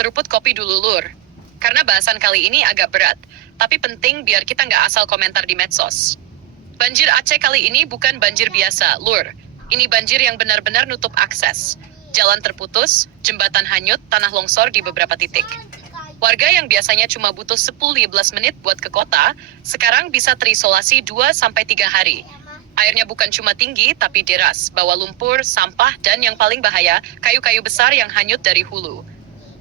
seruput kopi dulu, Lur. Karena bahasan kali ini agak berat, tapi penting biar kita nggak asal komentar di medsos. Banjir Aceh kali ini bukan banjir biasa, Lur. Ini banjir yang benar-benar nutup akses. Jalan terputus, jembatan hanyut, tanah longsor di beberapa titik. Warga yang biasanya cuma butuh 10-15 menit buat ke kota, sekarang bisa terisolasi 2-3 hari. Airnya bukan cuma tinggi, tapi deras, bawa lumpur, sampah, dan yang paling bahaya, kayu-kayu besar yang hanyut dari hulu.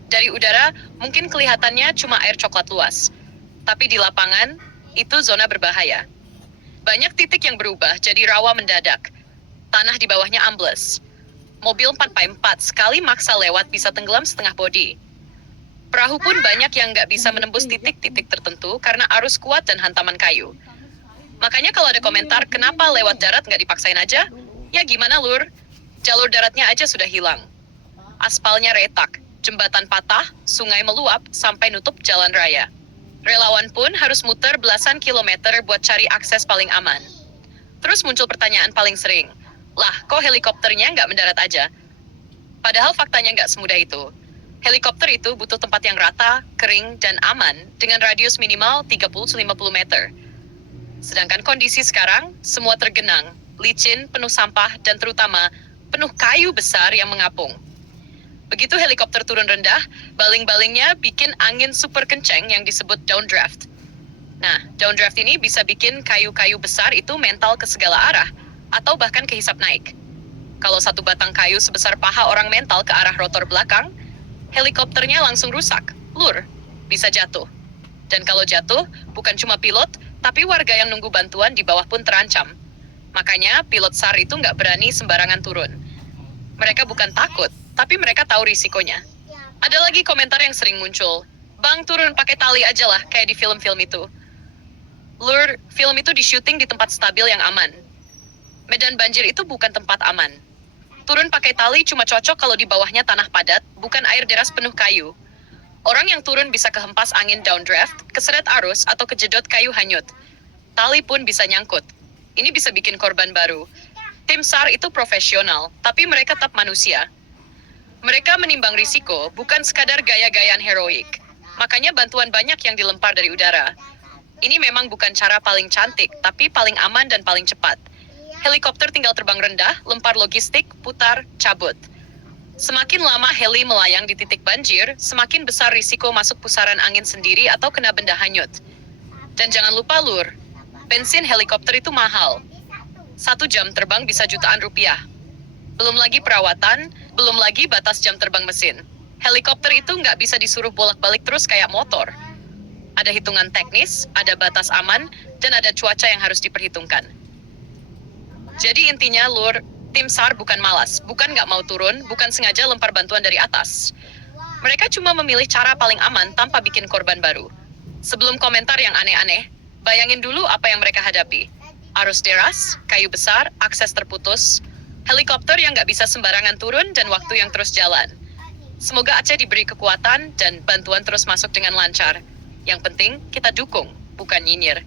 Dari udara, mungkin kelihatannya cuma air coklat luas. Tapi di lapangan, itu zona berbahaya. Banyak titik yang berubah jadi rawa mendadak. Tanah di bawahnya ambles. Mobil 4x4 sekali maksa lewat bisa tenggelam setengah bodi. Perahu pun banyak yang nggak bisa menembus titik-titik tertentu karena arus kuat dan hantaman kayu. Makanya kalau ada komentar, kenapa lewat darat nggak dipaksain aja? Ya gimana, Lur? Jalur daratnya aja sudah hilang. Aspalnya retak, jembatan patah, sungai meluap, sampai nutup jalan raya. Relawan pun harus muter belasan kilometer buat cari akses paling aman. Terus muncul pertanyaan paling sering, lah kok helikopternya nggak mendarat aja? Padahal faktanya nggak semudah itu. Helikopter itu butuh tempat yang rata, kering, dan aman dengan radius minimal 30-50 meter. Sedangkan kondisi sekarang, semua tergenang, licin, penuh sampah, dan terutama penuh kayu besar yang mengapung. Begitu helikopter turun rendah, baling-balingnya bikin angin super kenceng yang disebut downdraft. Nah, downdraft ini bisa bikin kayu-kayu besar itu mental ke segala arah, atau bahkan kehisap naik. Kalau satu batang kayu sebesar paha orang mental ke arah rotor belakang, helikopternya langsung rusak, Lur, bisa jatuh. Dan kalau jatuh, bukan cuma pilot, tapi warga yang nunggu bantuan di bawah pun terancam. Makanya pilot SAR itu nggak berani sembarangan turun. Mereka bukan takut, tapi mereka tahu risikonya. Ada lagi komentar yang sering muncul, Bang turun pakai tali aja lah, kayak di film-film itu. Lur, film itu di-syuting di tempat stabil yang aman. Medan banjir itu bukan tempat aman. Turun pakai tali cuma cocok kalau di bawahnya tanah padat, bukan air deras penuh kayu. Orang yang turun bisa kehempas angin downdraft, keseret arus, atau kejedot kayu hanyut. Tali pun bisa nyangkut. Ini bisa bikin korban baru. Tim SAR itu profesional, tapi mereka tetap manusia. Mereka menimbang risiko, bukan sekadar gaya-gayaan heroik. Makanya bantuan banyak yang dilempar dari udara. Ini memang bukan cara paling cantik, tapi paling aman dan paling cepat. Helikopter tinggal terbang rendah, lempar logistik, putar, cabut. Semakin lama heli melayang di titik banjir, semakin besar risiko masuk pusaran angin sendiri atau kena benda hanyut. Dan jangan lupa, Lur, bensin helikopter itu mahal. 1 jam terbang bisa jutaan rupiah. Belum lagi perawatan, belum lagi batas jam terbang mesin. Helikopter itu nggak bisa disuruh bolak-balik terus kayak motor. Ada hitungan teknis, ada batas aman, dan ada cuaca yang harus diperhitungkan. Jadi intinya, Lur, tim SAR bukan malas, bukan nggak mau turun, bukan sengaja lempar bantuan dari atas. Mereka cuma memilih cara paling aman tanpa bikin korban baru. Sebelum komentar yang aneh-aneh, bayangin dulu apa yang mereka hadapi. Arus deras, kayu besar, akses terputus, helikopter yang nggak bisa sembarangan turun, dan waktu yang terus jalan. Semoga Aceh diberi kekuatan dan bantuan terus masuk dengan lancar. Yang penting, kita dukung, bukan nyinyir.